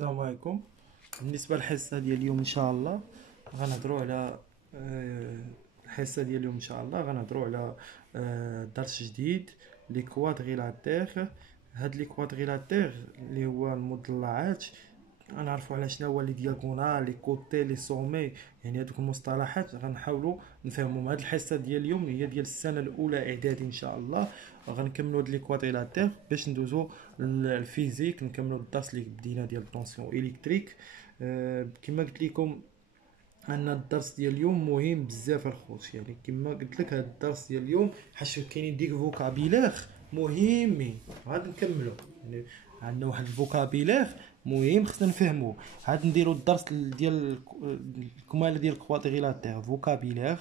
السلام عليكم. بالنسبه للحصه ديال اليوم ان شاء الله غنهضروا على الحصه ديال اليوم ان شاء الله غنهضروا على درس جديد لي كوادريلاتير. هاد لي كوادريلاتير اللي هو المضلعات غنعرفوا على شنو هو لي دياغونال لي كوتي لي سومي، يعني هادوك المصطلحات غنحاولوا نفهمهم. هاد الحصه ديال اليوم هي ديال السنه الاولى اعدادي ان شاء الله. غنكملوا هاد لي كوادريلاتير باش ندوزو للفيزيك، نكملوا الدرس اللي بدينا ديال الطونسيون الكتريك. كما قلت لكم ان الدرس ديال اليوم مهم بزاف الخوت، يعني كما قلت لك هذا الدرس ديال اليوم حيت كاينين ديك فوكابيلير مهمين غادي نكملوا. يعني عندنا واحد الفوكابيلير مهم خصنا نفهموه. عاد نديروا الدرس ديال الكمال ديال الكوادريلاتير فوكابيلير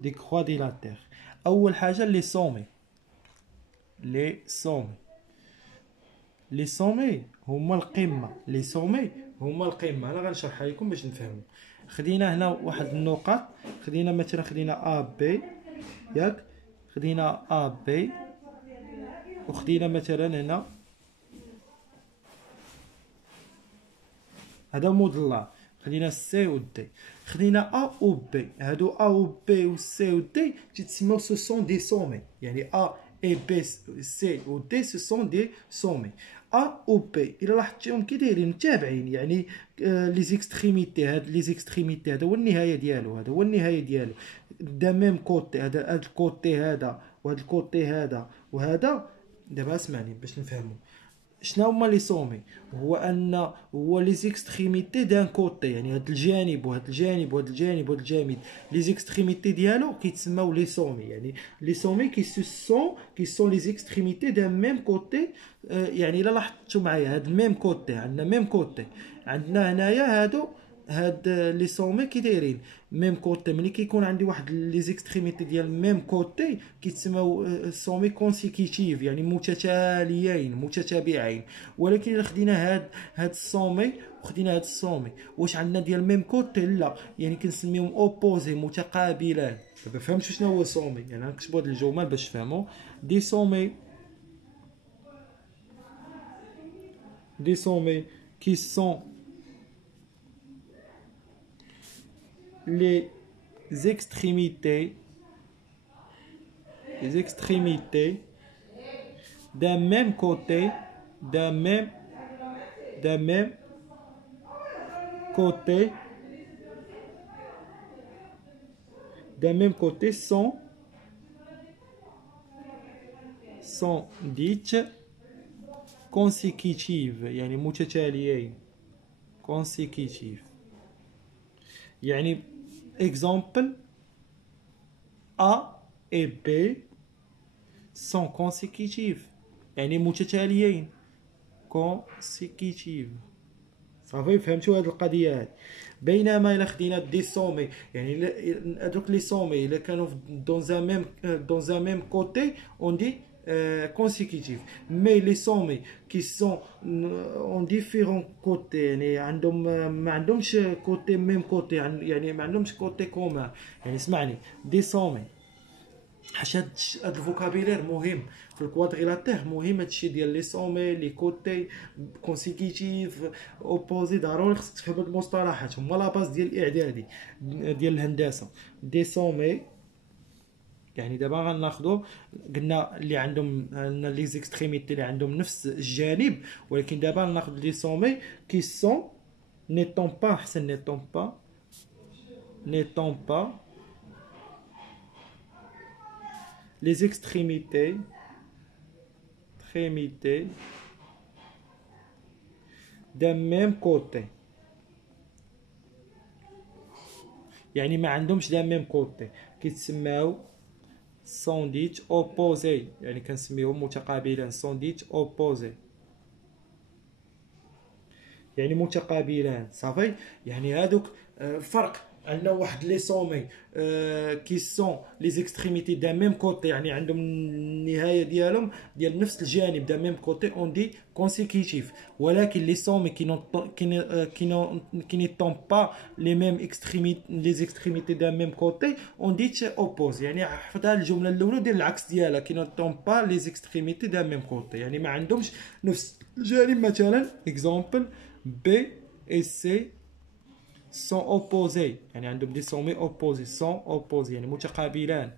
دي كوادريلاتير. اول حاجه لي سومي. لي سومي هما القمه. لي سومي هما القمه. انا غنشرحها لكم باش نفهموا. خدينا هنا واحد النقط، خدينا مثلا خدينا ا بي ياك، خدينا ا بي وخدينا مثلا هنا هذا مضلع، خدينا سي و دي، خدينا ا و بي. هادو ا و بي و سي و دي تيتسموا سو سون دي سومي، يعني ا اي بي سي و دي سو سون دي سومي. ا و بي الا لاحظتيهم كي دايرين متابعين، يعني لي زيكستريميتي، هاد لي زيكستريميتي هذا هو النهايه ديالو، هذا هو النهايه ديالو. دا ميم كوتي، هذا الكوتي هذا وهذا الكوتي هذا وهذا. دابا اسمعني باش نفهموا شنو هما لي سومي. هو لي زيكستريميتي دان كوتي، يعني هاد الجانب وهاد الجانب وهاد الجانب وهاد الجانب، لي زيكستريميتي ديالو كيتسماو لي سومي. يعني لي سومي كي سون لي زيكستريميتي دان ميم كوتي. يعني الا لاحظتوا معايا هاد ميم كوتي، عندنا ميم كوتي، عندنا هنايا هاد لي سومي كي دايرين ميم كوتي. ملي كيكون عندي واحد لي زيكستريميتي ديال ميم كوتي كيتسماو سومي كونسيكيتيف، يعني متتاليين متتابعين. ولكن الا خدينا هاد السومي وخدينا هاد السومي واش عندنا ديال ميم كوتي؟ لا، يعني كنسميهم اوبوزي متقابلان. دابا فهمتوا شنو هو سومي؟ يعني غنكتبوا هاد الجمل باش تفهموا. دي سومي qui sont les extrémités d'un même côté d'un même côté sont dites consécutives، يعني متتاليين. consécutive يعني exemple A et B sont consécutifs، يعني متتاليين consécutive. صافي فهمتوا هاد القضيه هادي. بينما الا خدينا دي سومي، يعني هادوك لي سومي الا كانوا dans un même côté on dit consécutif. Mais les sommets qui sont en différents côtés، يعني عندهم ما عندهمش côté même côté، يعني ما عندهمش côté commun. يعني اسمعني، دي سومي حيت هاد الفوكابيلير مهم في الكوادريلاتير، مهم هادشي ديال لي سومي لي كوتي كونسيكيتيف اوبوزي. ضروري خصك تفهم هاد المصطلحات، هما لا باز ديال الاعدادي ديال الهندسه. دي سومي يعني دابا غناخذوا قلنا اللي عندهم لي زيكستريميتي اللي عندهم نفس الجانب، ولكن دابا ناخذ لي سومي كي سون نيتون با، حسن نيتون با les extrémités d'un même côté، يعني ما عندهمش d'un même côté، كيتسماو sont dites opposés، يعني كنسميهم متقابلان. sont dites opposés يعني متقابلان. صافي، يعني هادوك الفرق عندنا واحد لي سومي كي سون لي زيكستريميتي دا ميم كوتي، يعني عندهم النهايه ديالهم ديال نفس الجانب دا ميم كوتي اون دي كونسيكيتيف. ولكن لي سومي كي ني طون با لي ميم اكستريميتي لي زيكستريميتي دا ميم كوتي اون ديت اوبوز. يعني حفظها الجمله الاولى ودير العكس ديالها، كي نو طون با لي زيكستريميتي دا ميم كوتي، يعني ما عندهمش نفس الجانب. مثلا اكزامبل بي اي سي sont opposés، يعني عندهم دي سومي opposés sont opposés يعني متقابلان.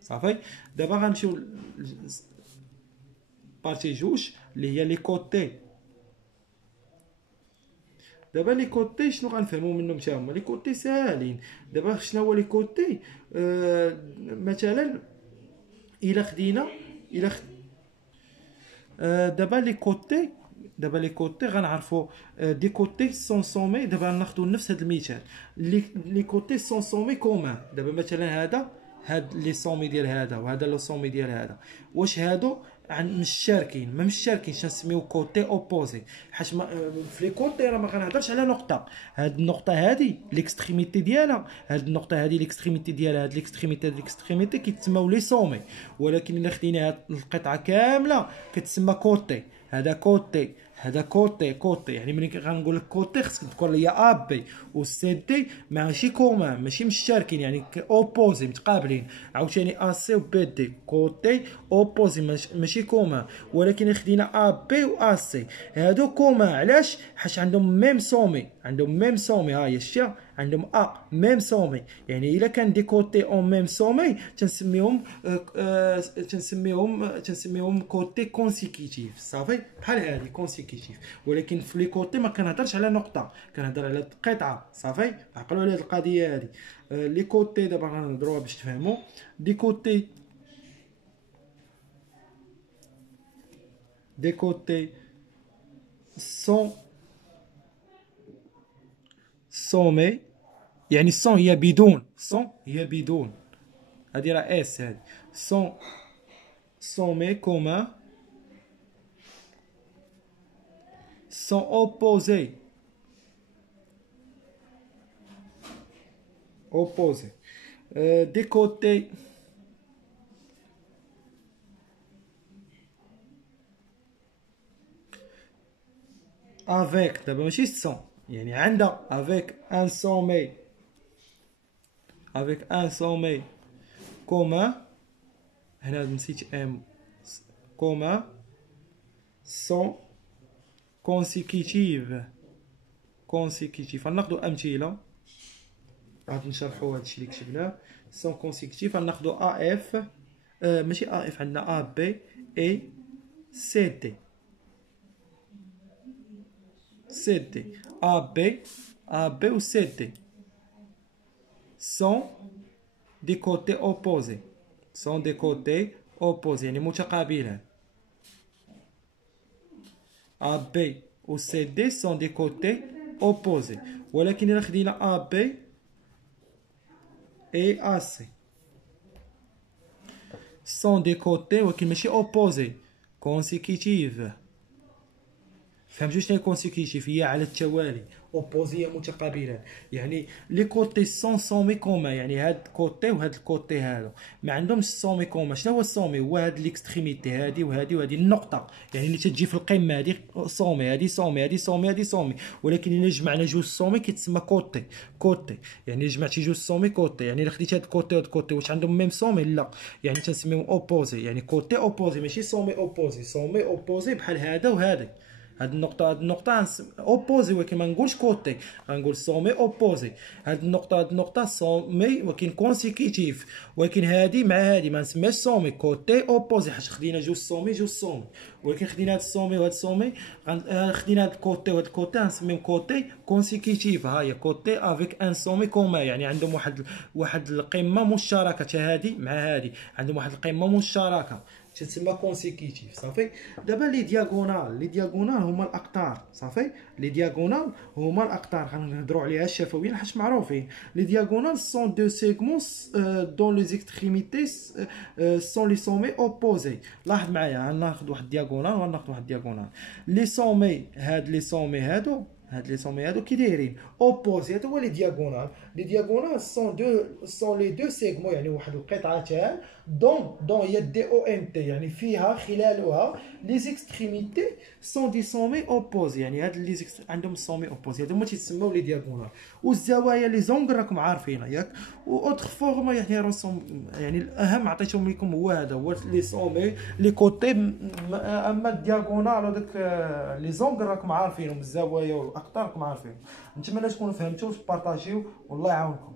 صافي. دابا غنمشيو بارتي جوج اللي هي لي كوتي. دابا لي كوتي شنو غنفهموا منهم حتى هما؟ لي كوتي ساهلين. دابا شنو هو لي كوتي؟ مثلا الا خدينا دابا لي كوتي غنعرفوا دي كوتي سون سومي. دابا ناخذوا نفس هذا المثال، لي كوتي سون سومي كومان. دابا مثلا هاد لي سومي ديال هذا وهذا لو سومي ديال هذا، واش هادو مشتركين؟ ما مشتركينش، نسميو كوتي اوبوزي. حيت في لي كوتي راه ما غنهضرش على نقطه، هاد النقطه هادي ليكستريميتي ديالها، هاد النقطه هادي ليكستريميتي ديالها، هاد ليكستريميتي كيتسماو لي سومي. ولكن الا خدينا هاد القطعه كامله كتسمى كوتي. هذا كوتي هذا كوتي يعني ملي غنقول لك كوتي خصك تذكر لي ا بي و سي دي ماشي كومان، ماشي مشتركين، يعني اوبوزي متقابلين. عاوتاني ا سي و بي دي كوتي اوبوزي ماشي كومان. ولكن خدينا ا بي و ا سي هادو كومان. علاش؟ حيت عندهم ميم سومي، ها هي الشيء، عندهم ميم سومي. يعني الا كان دي كوتي اون ميم سومي تنسميهم كوتي كونسيكيتيف. صافي، بحال هادي كونسيكيتيف. ولكن في لي كوتي ما كنهضرش على نقطه، كنهضر على قطعه. صافي، عقلوا على هاد القضيه هادي. لي كوتي دابا غنهضروها باش تفهموا. دي كوتي سون سومي، يعني سون هي بدون، هادي راه اس، هادي سون سومي كومان sont opposés. Des côtés avec دابا ماشي sont، يعني عندها avec un sommet commun. هنا نسيت ام commun sont كونسيكيتيف. غناخدو امثله غادي نشرحوا هادشي اللي كتبناه. سون كونسيكيتيف غناخدو ا اف، ماشي ا اف، عندنا ا بي اي سي دي. ا بي و سي دي سون دي كوتي اوبوزي، يعني متقابلان. A, B ou C, D sont des côtés opposés. ولكن إلا خدينا A, B et A, C sont des côtés ولكن ماشي opposés، consécutifs. فهمتوا شنو هي كونسيكيتيف؟ هي على التوالي، اوبوزيه متقابلان. يعني لي كوتي سون سومي كوما، يعني هاد الكوتي وهاد الكوتي هذا ما عندهمش سومي كوما. شنو هو السومي؟ هو هاد ليكستريميتي هادي وهادي وهادي النقطه، يعني اللي تجي في القمه هادي سومي، هادي سومي، هادي سومي، هادي سومي. ولكن الا جمعنا جوج سومي كيتسمى كوتي. يعني جمعتي جوج سومي كوتي. يعني الا خديتي هاد الكوتي وهاد الكوتي واش عندهم ميم سومي؟ لا، يعني تنسميهم اوبوزي، يعني كوتي اوبوزي ماشي سومي اوبوزي. سومي اوبوزي بحال هذا وهذا. هاد النقطة اوبوزي ولكن ما نقولش كوتي، غنقول سومي اوبوزي. هاد النقطة سومي ولكن كونسيكيتيف. ولكن هادي مع هادي ما نسميهاش سومي، كوتي اوبوزي، حيت خدينا جوج سومي. ولكن خدينا هاد السومي وهاد السومي، خدينا هاد الكوتي وهاد الكوتي غنسميهم كوتي كونسيكيتيف. ها هي كوتي افيك ان سومي كوما، يعني عندهم واحد القمة مشتركة. حتى هادي مع هادي عندهم واحد القمة مشتركة تتسمى كونسيكيتيف. صافي. دابا لي دياغونال هما الاقطار. صافي، لي دياغونال هما الاقطار غنهضروا عليها الشفويين حيت معروفين. لي دياغونال سون دو سيغمونس دون لي زيكستريميتي سون لي سومي اوبوزي. لاحظ معايا، غناخذ واحد دياغونال وغناخذ واحد دياغونال. لي سومي هادو هاد لي سومي هادو كي دايرين اوبوزي. هادو هو لي دياغونال. لي دياغونال سون لي دو سيغمون، يعني واحد القطعتان دون هي دي او ام تي، يعني فيها خلالها لي زيكستريميتي سون دي سومي اوبوزي، يعني هاد لي عندهم سومي اوبوزي، هادو هما تيتسموا لي دياغونال. والزوايا لي زونغل راكم عارفين ياك. و اوتر فورما يعني رسم، يعني الاهم عطيتهم لكم هو هذا، هو لي سومي لي كوتي. اما الدياغونال وداك لي زونغل راكم عارفينهم، الزوايا والاقطار راكم عارفينهم. نتمنى تكونوا فهمتوا، بارطاجيو والله يعاونكم.